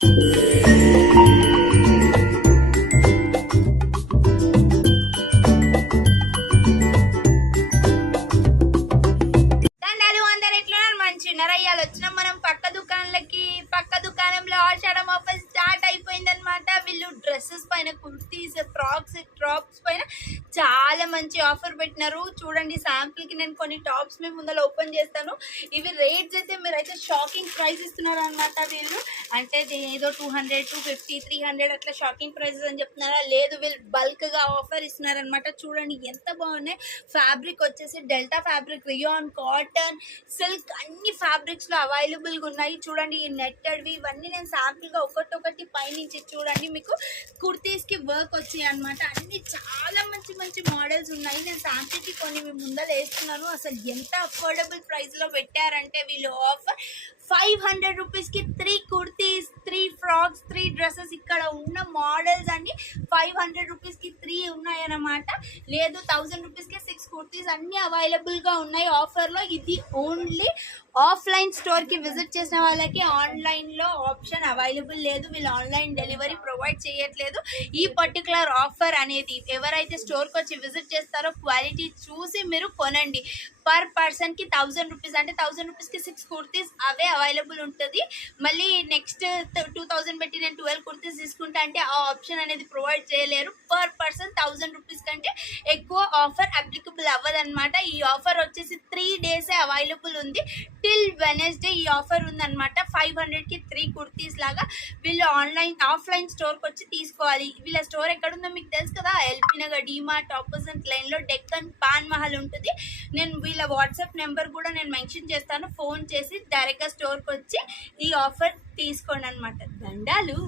దండాలు అందరు ఎట్లున్నారు? మంచిగా అయ్యాలి వచ్చినాం మనం పక్క దుకాణాలకి. పక్క దుకాణంలో ఆషాఢం ఆఫర్ స్టార్ట్ అయిపోయింది అనమాట. వీళ్ళు డ్రెస్సెస్ పైన, కుర్తీస్, ఫ్రాక్స్, టాప్స్ పైన చాలా మంచి ఆఫర్ పెట్టినారు. చూడండి, శాంపుల్ కి నేను కొన్ని టాప్స్ మేము ముందర ఓపెన్ చేస్తాను. ఇవి రేట్స్ అయితే మీరైతే షాకింగ్ ప్రైస్ ఇస్తున్నారు అనమాట. వీళ్ళు అంటే ఏదో 200, 250, 300 అట్లా షాకింగ్ ప్రైజెస్ అని చెప్తున్నారా? లేదు, వీళ్ళు బల్క్ గా ఆఫర్ ఇస్తున్నారు అనమాట. చూడండి ఎంత బాగున్నాయి. ఫ్యాబ్రిక్ వచ్చేసి Delta fabric, rayon, cotton, silk అన్ని ఫ్యాబ్రిక్స్ లో అవైలబుల్ గా ఉన్నాయి. చూడండి ఈ నెట్టెడ్వి ఇవన్నీ నేను శాంపుల్ గా ఒకటి పైనుంచి చూడండి. మీకు కుర్తీస్ కి వర్క్ వచ్చాయి అనమాట. అన్ని చాలా మంచి మంచి మోడల్స్ ఉన్నాయి. నేను శాంపుల్ కి కొన్ని మీ ముందర వేస్తున్నాను. అసలు ఎంత అఫోర్డబుల్ ప్రైస్ లో పెట్టారంటే వీళ్ళు ఆఫర్ 500 రూపీస్ కి 3 కుర్తీస్, 3 ఫ్రాక్స్, 3 డ్రెస్సెస్. ఇక్కడ ఉన్న మోడల్స్ అన్ని 500 రూపీస్ కి 3 ఉన్నాయి అన్నమాట. లేదు 1000 రూపీస్ కి 6 కుర్తీస్ అన్ని అవైలబుల్ గా ఉన్నాయి ఆఫర్ లో. ఇది ఓన్లీ ఆఫ్లైన్ స్టోర్ కి విజిట్ చేసిన వాళ్ళకి ఆన్లైన్ లో ఆప్షన్ అవైలబుల్ లేదు. వీళ్ళు ఆన్లైన్ డెలివరీ ప్రొవైడ్ చేయట్లేదు. ఈ పర్టికులర్ ఆఫర్ అనేది ఎవరైతే స్టోర్ కి వచ్చి విజిట్ చేస్తారో క్వాలిటీ చూసి మీరు కొనండి. పర్ పర్సన్ కి 1000 రూపీస్, అంటే 1000 రూపీస్ కి 6 కుర్తీస్ అవే అవైలబుల్ ఉంటుంది. మళ్ళీ నెక్స్ట్ 2000 పెట్టి నేను 12 కుర్తీస్ తీసుకుంటా అంటే ఆ ఆప్షన్ అనేది ప్రొవైడ్ చేయలేరు. పర్ పర్సన్ 1000 రూపీస్ కంటే ఎక్కువ ఆఫర్ అప్లికబుల్ అవ్వదన్నమాట. ఈ ఆఫర్ వచ్చేసి 3 డేసే అవైలబుల్ ఉంది. టిల్ వెనస్డే ఈ ఆఫర్ ఉందన్నమాట. 500 కి 3 కుర్తీస్ లాగా వీళ్ళు ఆఫ్లైన్ స్టోర్కి వచ్చి తీసుకోవాలి. వీళ్ళ స్టోర్ ఎక్కడుందో మీకు తెలుసు కదా, LB Nagar DMart opposite line లో డెక్కన్ పాన్ మహల్ ఉంటుంది. నేను వీళ్ళ వాట్సాప్ నెంబర్ కూడా నేను మెన్షన్ చేస్తాను. ఫోన్ చేసి డైరెక్ట్గా స్టోర్కి వచ్చి ఈ ఆఫర్ తీసుకోండి అనమాట. దండాలు.